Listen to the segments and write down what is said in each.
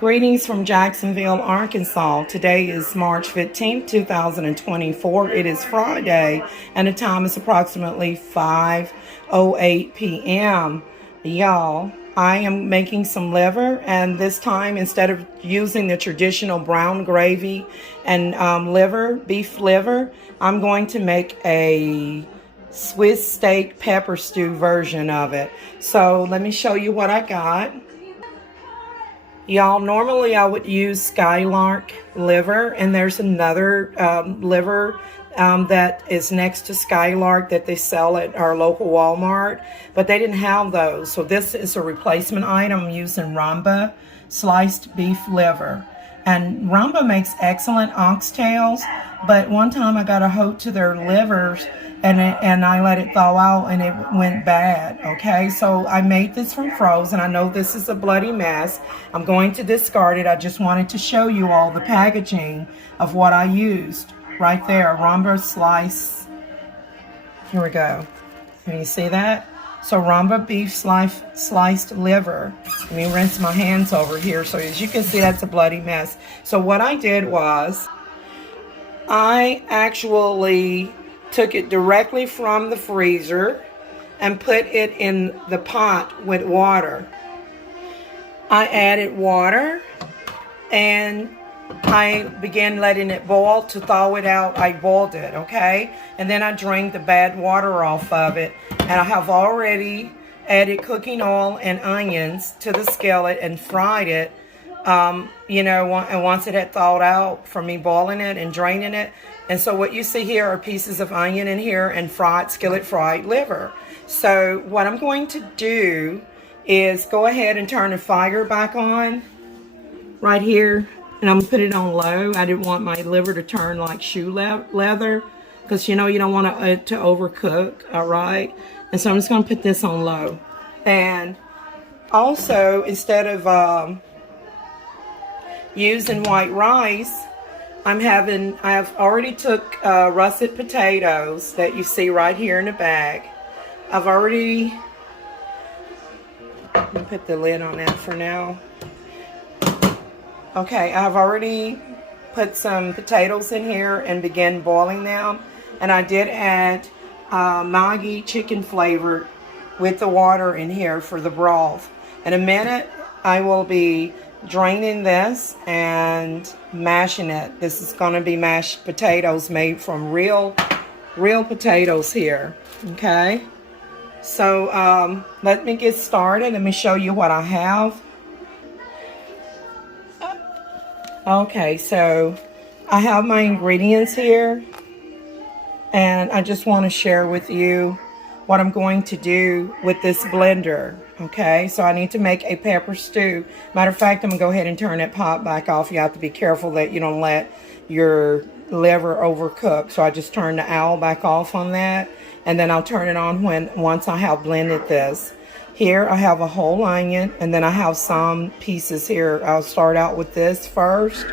Greetings from Jacksonville, Arkansas. Today is March 15th, 2024. It is Friday, and the time is approximately 5:08 p.m. Y'all, I am making some liver, and this time, instead of using the traditional brown gravy and beef liver, I'm going to make a Swiss steak pepper stew version of it. So let me show you what I got. Y'all, normally I would use Skylark liver, and there's another liver that is next to Skylark that they sell at our local Walmart, but they didn't have those. So this is a replacement item. I'm using Rumba sliced beef liver. And Rumba makes excellent oxtails, but one time I got a hold to their livers and I let it thaw out and it went bad, okay? So I made this from frozen. I know this is a bloody mess. I'm going to discard it. I just wanted to show you all the packaging of what I used. Right there, Rumba slice. Here we go. Can you see that? So Rumba beef sliced liver. Let me rinse my hands over here. So as you can see, that's a bloody mess. So what I did was, I actually took it directly from the freezer and put it in the pot with water. I added water and I began letting it boil to thaw it out. I boiled it, okay? And then I drained the bad water off of it. And I have already added cooking oil and onions to the skillet and fried it. And once it had thawed out from me boiling it and draining it. And so what you see here are pieces of onion in here and skillet fried liver. So what I'm going to do is go ahead and turn the fire back on right here. And I'm going to put it on low. I didn't want my liver to turn like shoe leather, because you don't want it to overcook, all right? And so I'm just going to put this on low. And also, instead of using white rice, I've already took russet potatoes that you see right here in the bag. Let me put the lid on that for now. Okay, I've already put some potatoes in here and began boiling them. And I did add Maggi chicken flavor with the water in here for the broth. In a minute, I will be draining this and mashing it. This is going to be mashed potatoes made from real potatoes here. Okay, so let me get started. Let me show you what I have. Okay, so I have my ingredients here, and I just want to share with you what I'm going to do with this blender. Okay, so I need to make a pepper stew. Matter of fact, I'm gonna go ahead and turn that pot back off. You have to be careful that you don't let your liver overcook. So I just turn the owl back off on that, and then I'll turn it on once I have blended this. Here I have a whole onion, and then I have some pieces here. I'll start out with this first.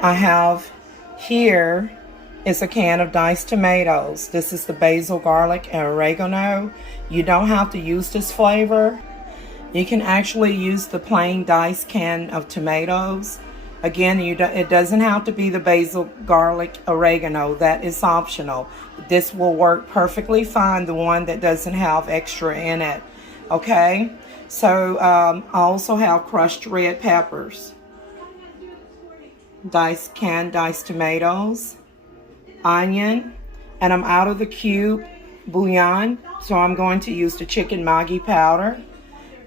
I have here is a can of diced tomatoes. This is the basil, garlic, and oregano. You don't have to use this flavor. You can actually use the plain diced can of tomatoes. Again, it doesn't have to be the basil, garlic, oregano. That is optional. This will work perfectly fine, the one that doesn't have extra in it. Okay, so I also have crushed red peppers, canned diced tomatoes, onion, and I'm out of the cube bouillon, so I'm going to use the chicken Maggi powder.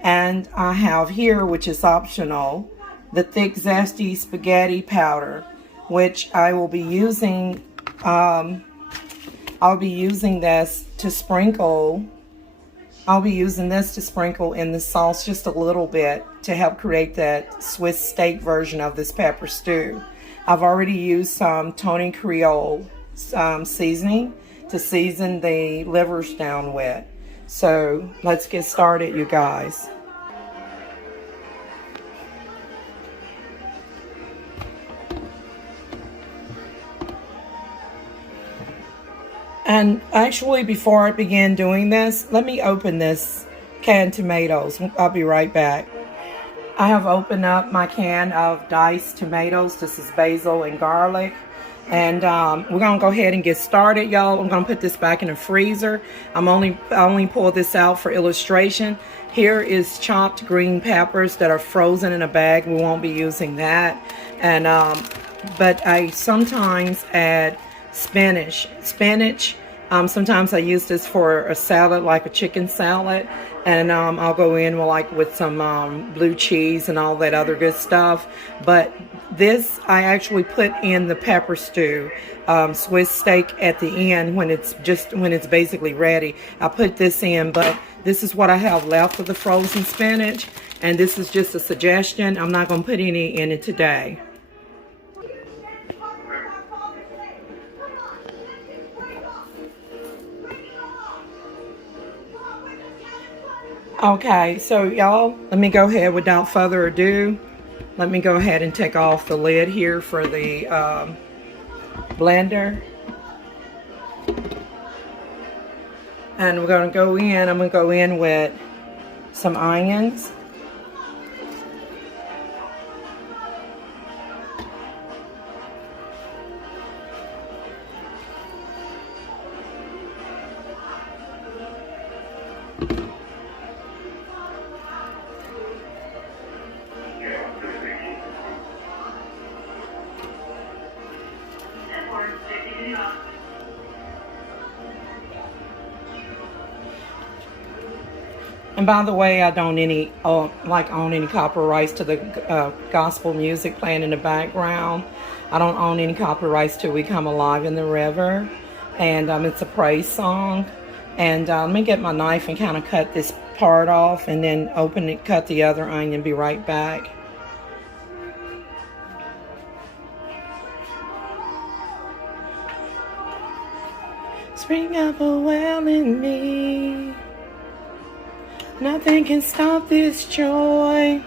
And I have here, which is optional, the thick zesty spaghetti powder, which I will be using. I'll be using this to sprinkle. I'll be using this to sprinkle in the sauce just a little bit to help create that Swiss steak version of this pepper stew. I've already used some Tony Creole seasoning to season the livers down with. So let's get started, you guys. And actually, before I begin doing this, let me open this canned tomatoes. I'll be right back. I have opened up my can of diced tomatoes. This is basil and garlic. And we're going to go ahead and get started, y'all. I'm going to put this back in the freezer. I only pulled this out for illustration. Here is chopped green peppers that are frozen in a bag. We won't be using that. And but I sometimes add spinach. Sometimes I use this for a salad, like a chicken salad, and I'll go in with some blue cheese and all that other good stuff. But this I actually put in the pepper stew, Swiss steak at the end when it's basically ready. I put this in, but this is what I have left of the frozen spinach, and this is just a suggestion. I'm not going to put any in it today. Okay, so y'all, let me go ahead without further ado. Let me go ahead and take off the lid here for the blender. And we're going to go in, I'm going to go in with some onions. And by the way, I don't own any copyrights to the gospel music playing in the background. I don't own any copyrights to "We Come Alive in the River," and it's a praise song. And let me get my knife and kind of cut this part off, and then cut the other onion. Be right back. Spring up a well in me. Nothing can stop this joy.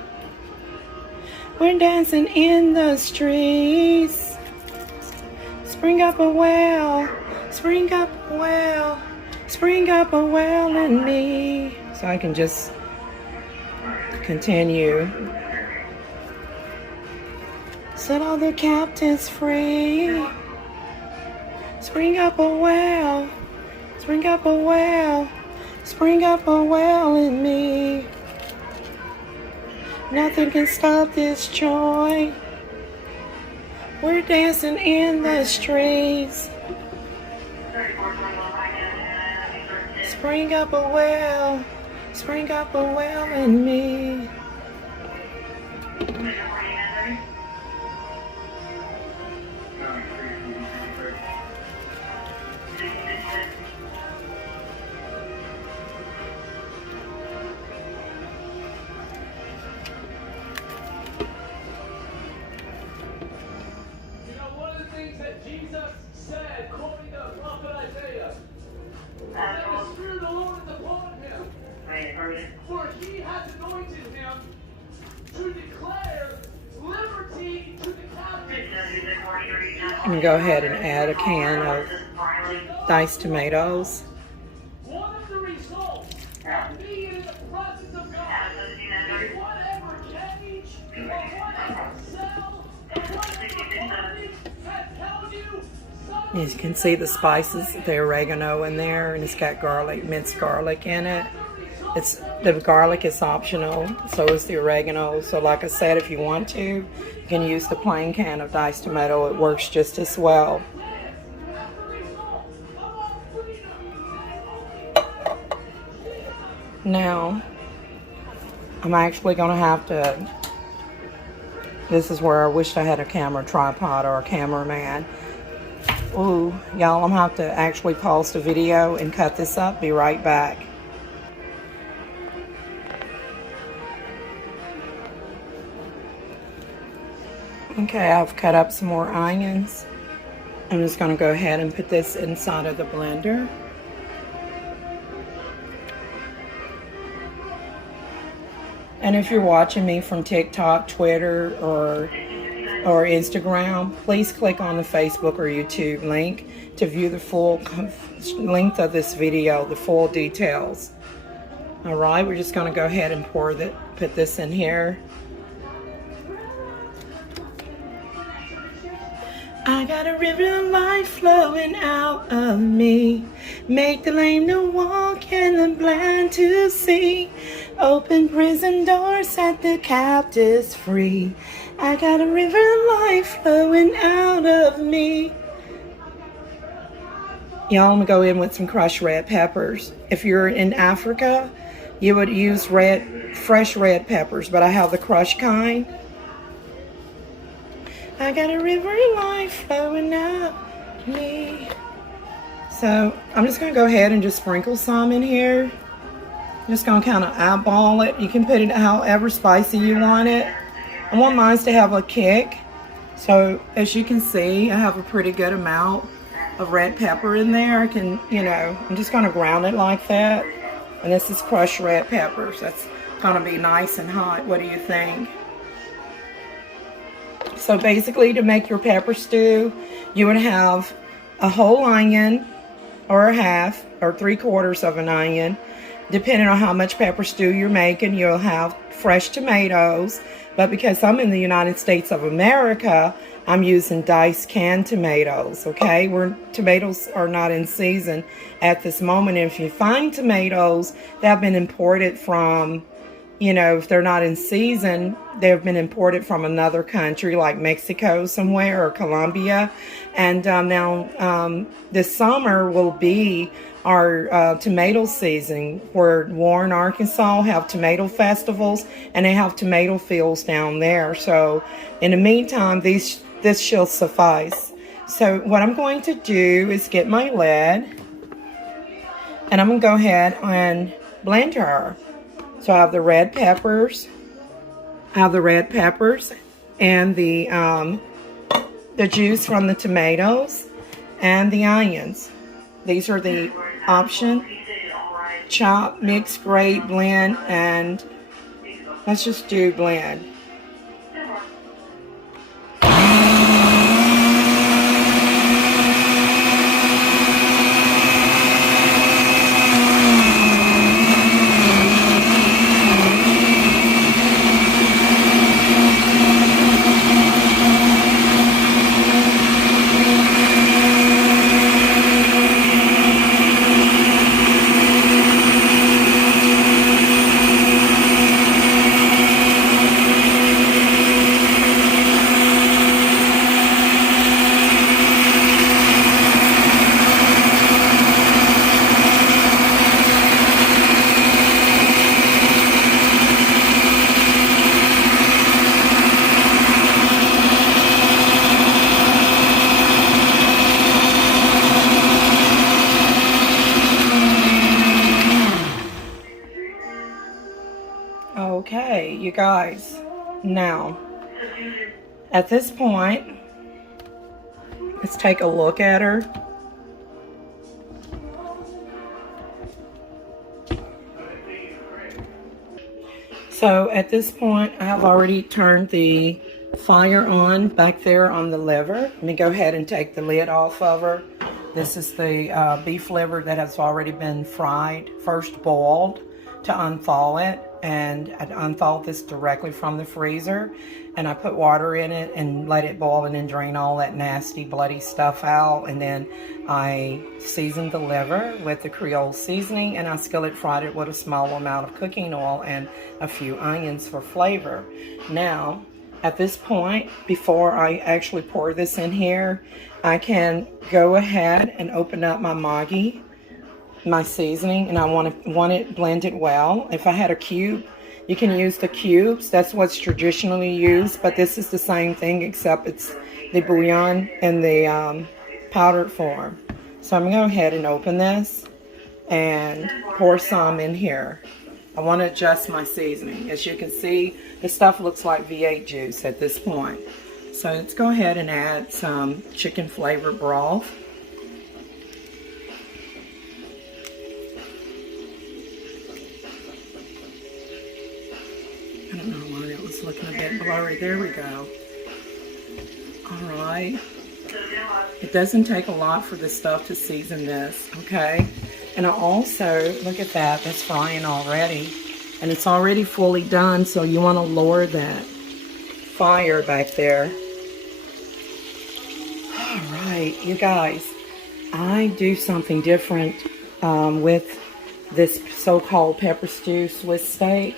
We're dancing in the streets. Spring up a well, spring up a well, spring up a well in me. So I can just continue. Set all the captives free. Spring up a well, spring up a well. Spring up a well in me. Nothing can stop this joy. We're dancing in the streets. Spring up a well. Spring up a well in me. For he has anointed him to declare liberty to the captives. I'm going to go ahead and add a can of diced tomatoes. One of the results of being in the presence of God is whatever cage or whatever cell or whatever bondage has held you. As you can see the spices, the oregano in there, and it's got garlic, minced garlic in it. The garlic is optional, so is the oregano. So like I said, if you want to, you can use the plain can of diced tomato. It works just as well. Now, I'm actually going to have to, this is where I wish I had a camera tripod or a cameraman. Ooh, y'all, I'm going to have to actually pause the video and cut this up. Be right back. Okay, I've cut up some more onions. I'm just going to go ahead and put this inside of the blender. And if you're watching me from TikTok, Twitter, or Instagram, please click on the Facebook or YouTube link to view the full length of this video, the full details. All right, we're just going to go ahead and put this in here. I got a river of life flowing out of me. Make the lame to walk and the blind to see. Open prison doors, set the captives free. I got a river of life flowing out of me. Y'all, I'm gonna go in with some crushed red peppers. If you're in Africa, you would use fresh red peppers, but I have the crushed kind. I got a river of life flowing out of me. So I'm just gonna go ahead and just sprinkle some in here. I'm just gonna kind of eyeball it. You can put it however spicy you want it. I want mine to have a kick. So as you can see, I have a pretty good amount of red pepper in there. I can, I'm just gonna ground it like that. And this is crushed red peppers. That's gonna be nice and hot. What do you think? So basically, to make your pepper stew, you would have a whole onion, or a half, or 3/4 of an onion. Depending on how much pepper stew you're making, you'll have fresh tomatoes. But because I'm in the United States of America, I'm using diced canned tomatoes, okay? Tomatoes are not in season at this moment. And if you find tomatoes that have been imported from, if they're not in season, they've been imported from another country like Mexico somewhere or Colombia. And now this summer will be our tomato season, where Warren, Arkansas have tomato festivals and they have tomato fields down there. So in the meantime, this shall suffice. So what I'm going to do is get my lid and I'm going to go ahead and blend her. So I have the red peppers. And the juice from the tomatoes and the onions. These are the option: chop, mix, grate, blend, and let's just do blend. Okay, you guys, now at this point, let's take a look at her. So at this point, I have already turned the fire on back there on the liver. Let me go ahead and take the lid off of her. This is the beef liver that has already been fried, first boiled, to unthaw it. And I unthawed this directly from the freezer, and I put water in it and let it boil and then drain all that nasty bloody stuff out. And then I seasoned the liver with the Creole seasoning, and I skillet fried it with a small amount of cooking oil and a few onions for flavor. Now at this point, before I actually pour this in here, I can go ahead and open up my Maggi, my seasoning, and I want it blended well. If I had a cube, you can use the cubes. That's what's traditionally used, but this is the same thing except it's the bouillon in the powdered form. So I'm going to go ahead and open this and pour some in here. I want to adjust my seasoning. As you can see, the stuff looks like V8 juice at this point. So let's go ahead and add some chicken flavored broth. I don't know why that was looking a bit blurry. There we go. All right. It doesn't take a lot for this stuff to season this, okay? And I also, look at that, that's frying already. And it's already fully done, so you want to lower that fire back there. right, you guys, I do something different with this so-called pepper stew Swiss steak.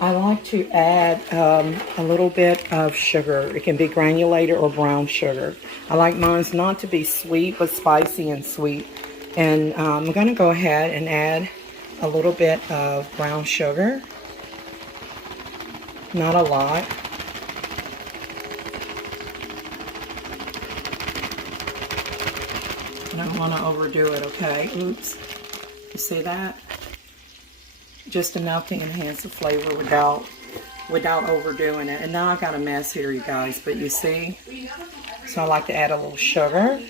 I like to add a little bit of sugar. It can be granulated or brown sugar. I like mine not to be sweet, but spicy and sweet. And I'm going to go ahead and add a little bit of brown sugar. Not a lot. I don't want to overdo it, okay? Oops. You see that? Just enough to enhance the flavor without overdoing it. And now I got a mess here, you guys, but you see? So I like to add a little sugar.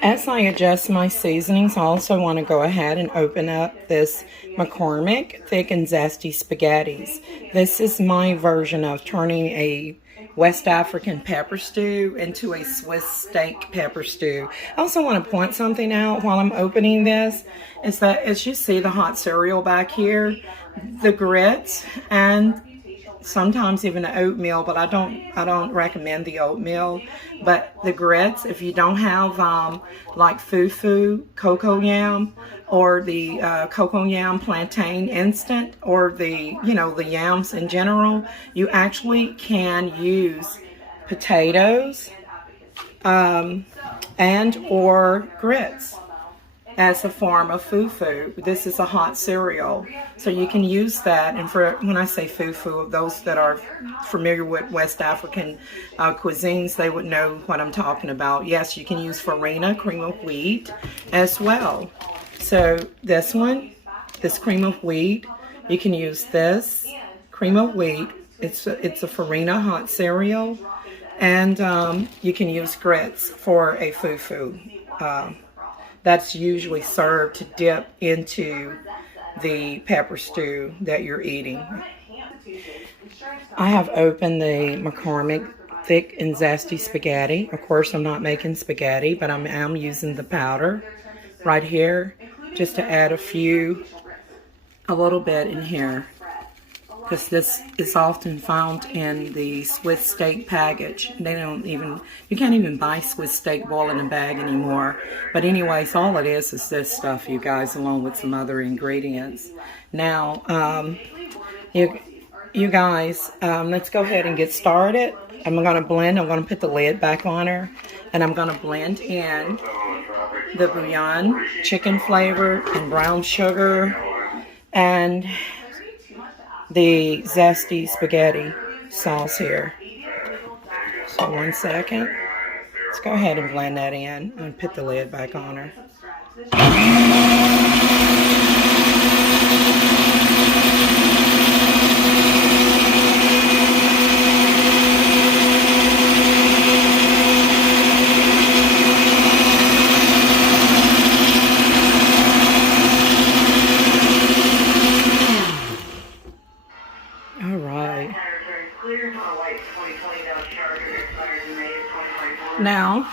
As I adjust my seasonings, I also want to go ahead and open up this McCormick Thick and Zesty Spaghettis. This is my version of turning a West African pepper stew into a Swiss steak pepper stew. I also want to point something out while I'm opening this, is that as you see the hot cereal back here, the grits and sometimes even the oatmeal, but I don't recommend the oatmeal. But the grits, if you don't have like fufu, cocoa yam, or the cocoa yam plantain instant, or the the yams in general, you actually can use potatoes and or grits as a form of fufu. This is a hot cereal, so you can use that. And for when I say fufu, those that are familiar with West African cuisines, they would know what I'm talking about. Yes, you can use farina, cream of wheat, as well. So this one, this cream of wheat, you can use this cream of wheat. It's a farina hot cereal, and you can use grits for a fufu. That's usually served to dip into the pepper stew that you're eating. I have opened the McCormick Thick and Zesty Spaghetti. Of course, I'm not making spaghetti, but I am using the powder right here just to add a little bit in here, because this is often found in the Swiss steak package. You can't even buy Swiss steak boiled in a bag anymore. But anyways, all it is this stuff, you guys, along with some other ingredients. Now, you guys, let's go ahead and get started. I'm going to blend. I'm going to put the lid back on her, and I'm going to blend in the bouillon chicken flavor and brown sugar and the zesty spaghetti sauce here. So 1 second. Let's go ahead and blend that in and put the lid back on her. Now,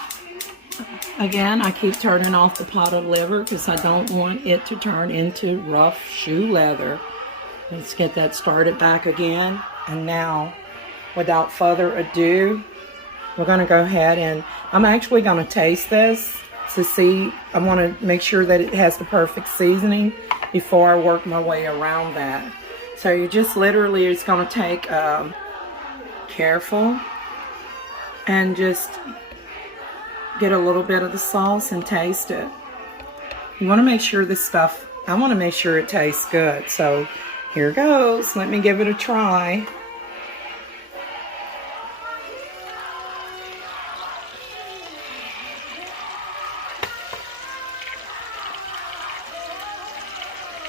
again, I keep turning off the potted liver because I don't want it to turn into rough shoe leather. Let's get that started back again. And now, without further ado, we're going to go ahead and I'm actually going to taste this to see. I want to make sure that it has the perfect seasoning before I work my way around that. So you just literally, it's going to take careful and just get a little bit of the sauce and taste it. You want to make sure this stuff, I want to make sure it tastes good. So here goes. Let me give it a try.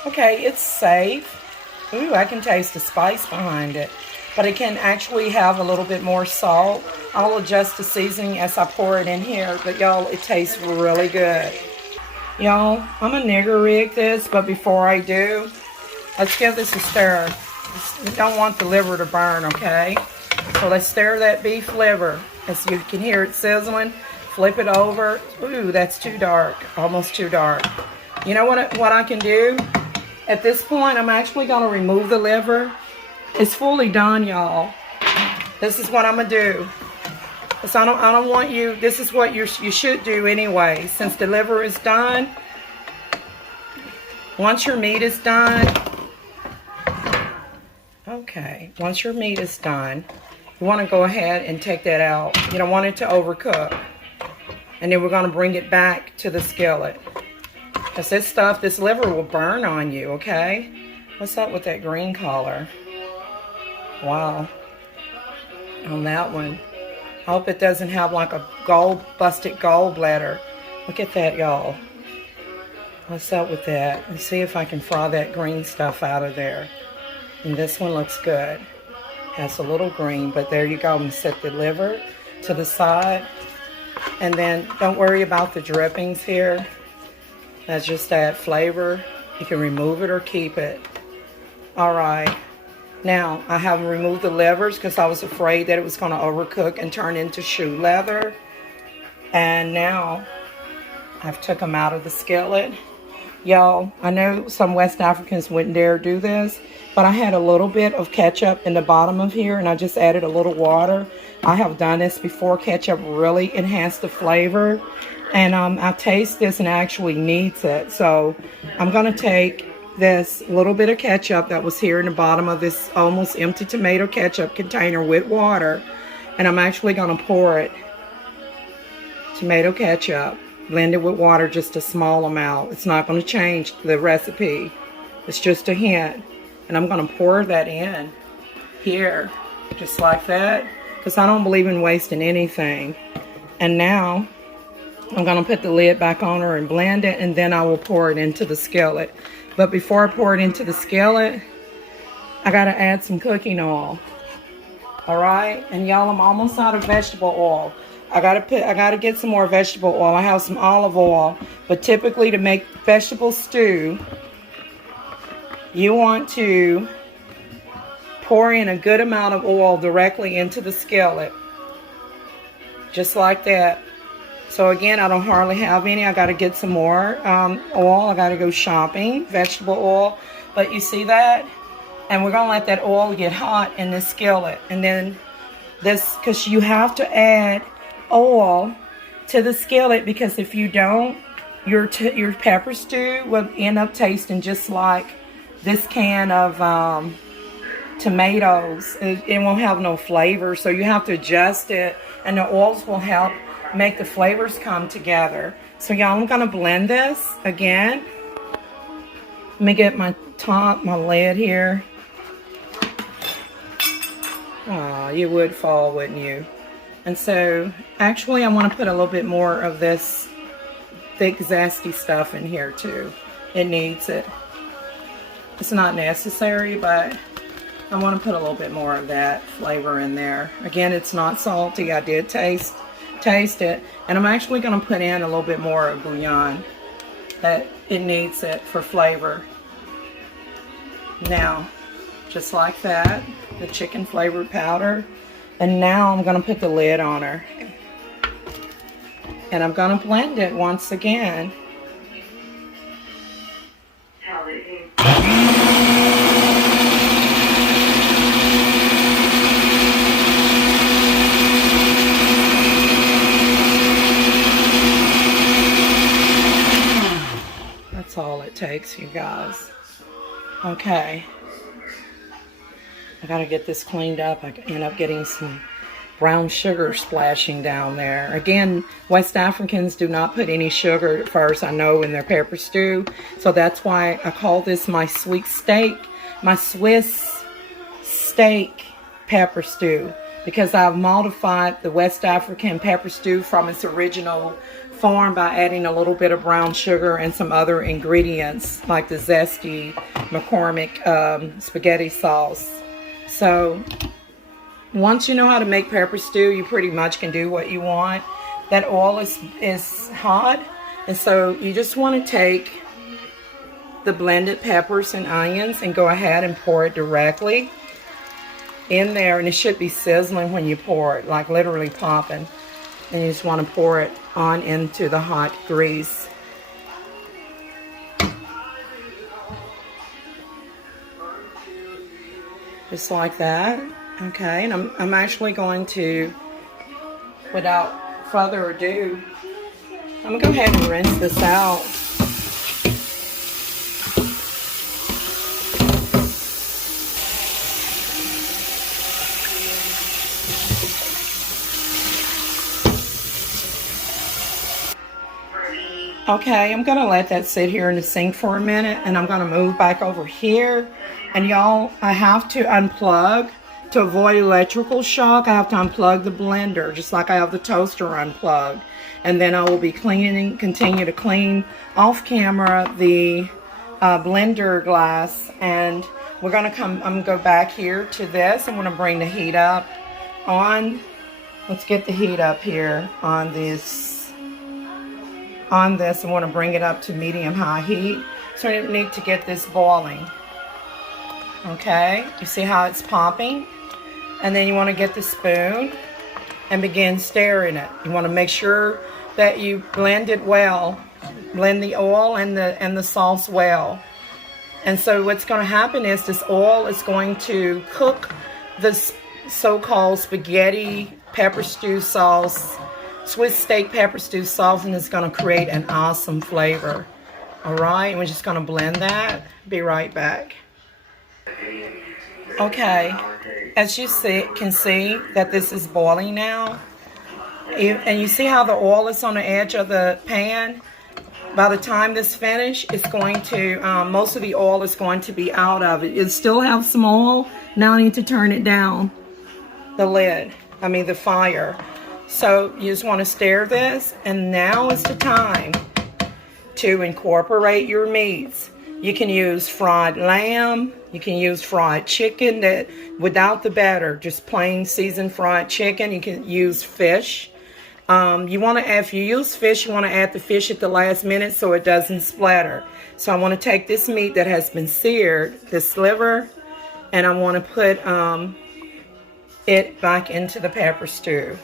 Okay, it's safe. Ooh, I can taste the spice behind it. But it can actually have a little bit more salt. I'll adjust the seasoning as I pour it in here, but y'all, it tastes really good. Y'all, I'm gonna nigger rig this, but before I do, let's give this a stir. We don't want the liver to burn, okay? So let's stir that beef liver. As you can hear it sizzling, flip it over. Ooh, that's too dark, almost too dark. You know what I can do? At this point, I'm actually gonna remove the liver. It's fully done, y'all. This is what I'm gonna do. Because I don't want you, this is what you should do anyway. Since the liver is done, once your meat is done, okay, once your meat is done, you want to go ahead and take that out. You don't want it to overcook. And then we're going to bring it back to the skillet. Because this liver will burn on you, okay? What's up with that green color? Wow. On that one. I hope it doesn't have like a busted gallbladder. Look at that, y'all. What's up with that? Let's see if I can fry that green stuff out of there. And this one looks good. Has a little green, but there you go. I'm going to set the liver to the side. And then don't worry about the drippings here. That's just that flavor. You can remove it or keep it. All right. Now, I haven't removed the livers because I was afraid that it was going to overcook and turn into shoe leather. And now, I've took them out of the skillet. Y'all, I know some West Africans wouldn't dare do this, but I had a little bit of ketchup in the bottom of here, and I just added a little water. I have done this before. Ketchup really enhanced the flavor. And I taste this and it actually needs it. So, I'm going to take this little bit of ketchup that was here in the bottom of this almost empty tomato ketchup container with water, and I'm actually going to pour it, tomato ketchup, blend it with water, just a small amount. It's not going to change the recipe. It's just a hint. And I'm going to pour that in here, just like that, because I don't believe in wasting anything. And now I'm going to put the lid back on her and blend it, and then I will pour it into the skillet. But before I pour it into the skillet, I got to add some cooking oil. All right? And y'all, I'm almost out of vegetable oil. I got to get some more vegetable oil. I have some olive oil, but typically to make vegetable stew, you want to pour in a good amount of oil directly into the skillet. Just like that. So again, I don't hardly have any. I got to get some more oil. I got to go shopping, vegetable oil. But you see that? And we're going to let that oil get hot in this skillet. And then this, because you have to add oil to the skillet, because if you don't, your pepper stew will end up tasting just like this can of tomatoes. It won't have no flavor. So you have to adjust it, and the oils will help make the flavors come together. So y'all, I'm gonna blend this again. Let me get my lid here. Oh, you would fall, wouldn't you? And so, actually, I want to put a little bit more of this thick, zesty stuff in here too. It needs it. It's not necessary, but I want to put a little bit more of that flavor in there. Again, it's not salty. I did taste it, and I'm actually going to put in a little bit more of bouillon. That it needs it for flavor. Now, just like that, the chicken flavored powder, and now I'm going to put the lid on her, and I'm going to blend it once again. That's all it takes, you guys. Okay. I gotta get this cleaned up. I end up getting some brown sugar splashing down there. Again, West Africans do not put any sugar at first, I know, in their pepper stew. So that's why I call this my sweet steak, my Swiss steak pepper stew. Because I've modified the West African pepper stew from its original form by adding a little bit of brown sugar and some other ingredients like the zesty McCormick spaghetti sauce. So once you know how to make pepper stew, you pretty much can do what you want. That oil is hot, and so you just want to take the blended peppers and onions and go ahead and pour it directly in there, and it should be sizzling when you pour it, like literally popping. And you just want to pour it on into the hot grease. Just like that. Okay, and I'm actually going to without further ado, I'm gonna go ahead and rinse this out. Okay, I'm gonna let that sit here in the sink for a minute, and I'm gonna move back over here. And y'all, I have to unplug to avoid electrical shock. I have to unplug the blender, just like I have the toaster unplugged. And then I will be continue to clean off camera the blender glass. And I'm gonna go back here to this. I'm gonna bring the heat up on. Let's get the heat up here on this. I want to bring it up to medium-high heat. So I need to get this boiling. Okay, you see how it's popping? And then you want to get the spoon and begin stirring it. You want to make sure that you blend it well. Blend the oil and the sauce well. And so what's going to happen is this oil is going to cook this so-called spaghetti pepper stew sauce, Swiss steak pepper stew sauce, and it's going to create an awesome flavor. All right, we're just going to blend that. Be right back. Okay, as you can see that this is boiling now. And you see how the oil is on the edge of the pan? By the time this finishes, it's going to, most of the oil is going to be out of it. It still has some oil. Now I need to turn it down, the fire. So you just want to stir this, and now is the time to incorporate your meats. You can use fried lamb, you can use fried chicken that without the batter, just plain seasoned fried chicken. You can use fish. If you use fish, you want to add the fish at the last minute so it doesn't splatter. So I want to take this meat that has been seared, this liver, and I want to put it back into the pepper stew.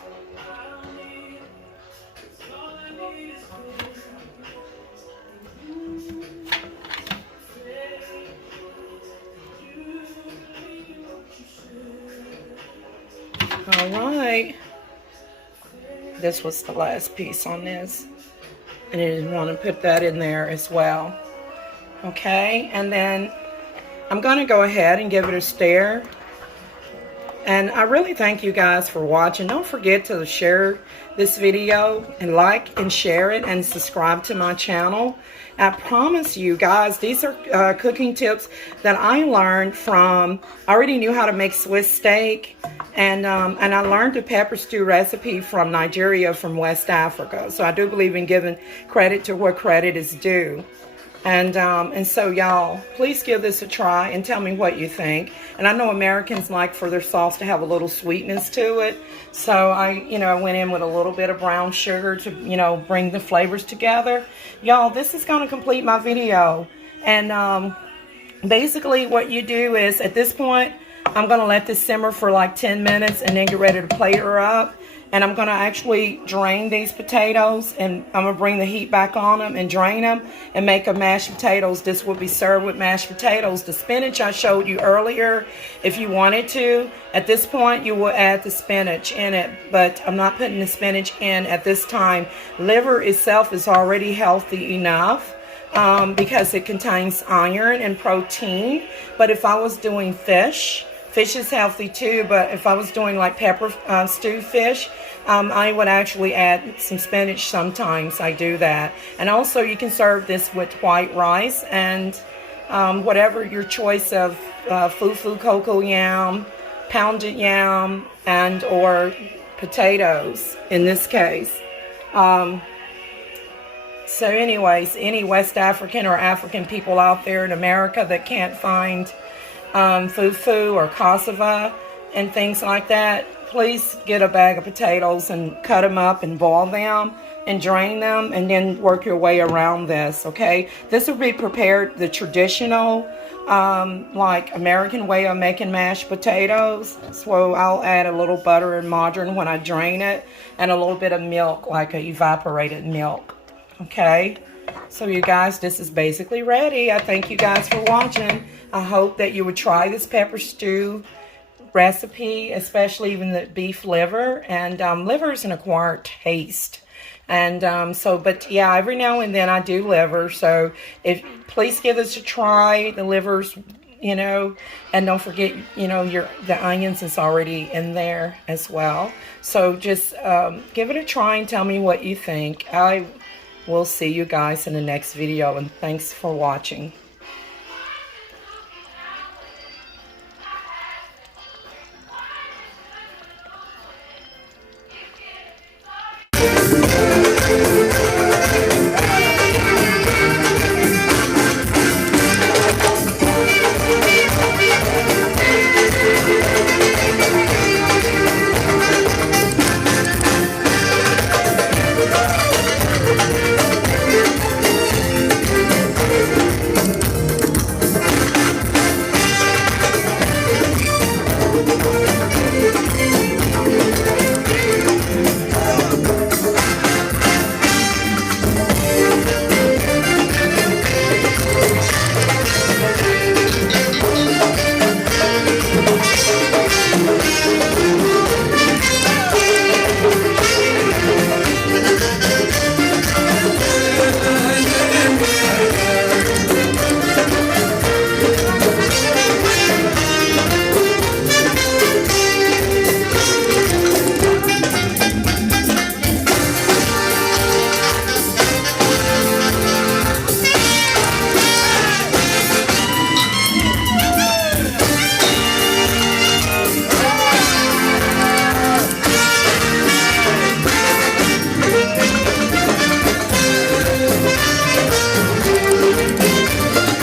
All right, this was the last piece on this, and you want to put that in there as well. Okay, and then I'm going to go ahead and give it a stir. And I really thank you guys for watching. Don't forget to share this video and like and share it and subscribe to my channel. I promise you guys, these are cooking tips that I learned from. I already knew how to make Swiss steak, and I learned the pepper stew recipe from Nigeria, from West Africa. So I do believe in giving credit to where credit is due. And so y'all, please give this a try and tell me what you think. And I know Americans like for their sauce to have a little sweetness to it. So I went in with a little bit of brown sugar to, bring the flavors together. Y'all, this is going to complete my video. And basically what you do is, at this point, I'm going to let this simmer for like 10 minutes and then get ready to plate her up. And I'm going to actually drain these potatoes, and I'm going to bring the heat back on them and drain them and make a mashed potatoes. This will be served with mashed potatoes. The spinach I showed you earlier, if you wanted to, at this point you will add the spinach in it, but I'm not putting the spinach in at this time. Liver itself is already healthy enough because it contains iron and protein. But if I was doing fish is healthy too, but if I was doing like pepper stew fish, I would actually add some spinach sometimes. I do that. And also you can serve this with white rice and whatever your choice of fufu cocoa yam, pounded yam, and or potatoes in this case. So anyways, any West African or African people out there in America that can't find fufu or cassava and things like that, please get a bag of potatoes and cut them up and boil them and drain them, and then work your way around this. Okay, this will be prepared the traditional like American way of making mashed potatoes. So I'll add a little butter and margarine when I drain it, and a little bit of milk, like a evaporated milk. Okay, so you guys, this is basically ready. I thank you guys for watching. I hope that you would try this pepper stew recipe, especially even the beef liver. And liver is an acquired taste. And but yeah, every now and then I do liver. So please give this a try. The liver's, and don't forget, the onions is already in there as well. So just give it a try and tell me what you think. I will see you guys in the next video, and thanks for watching.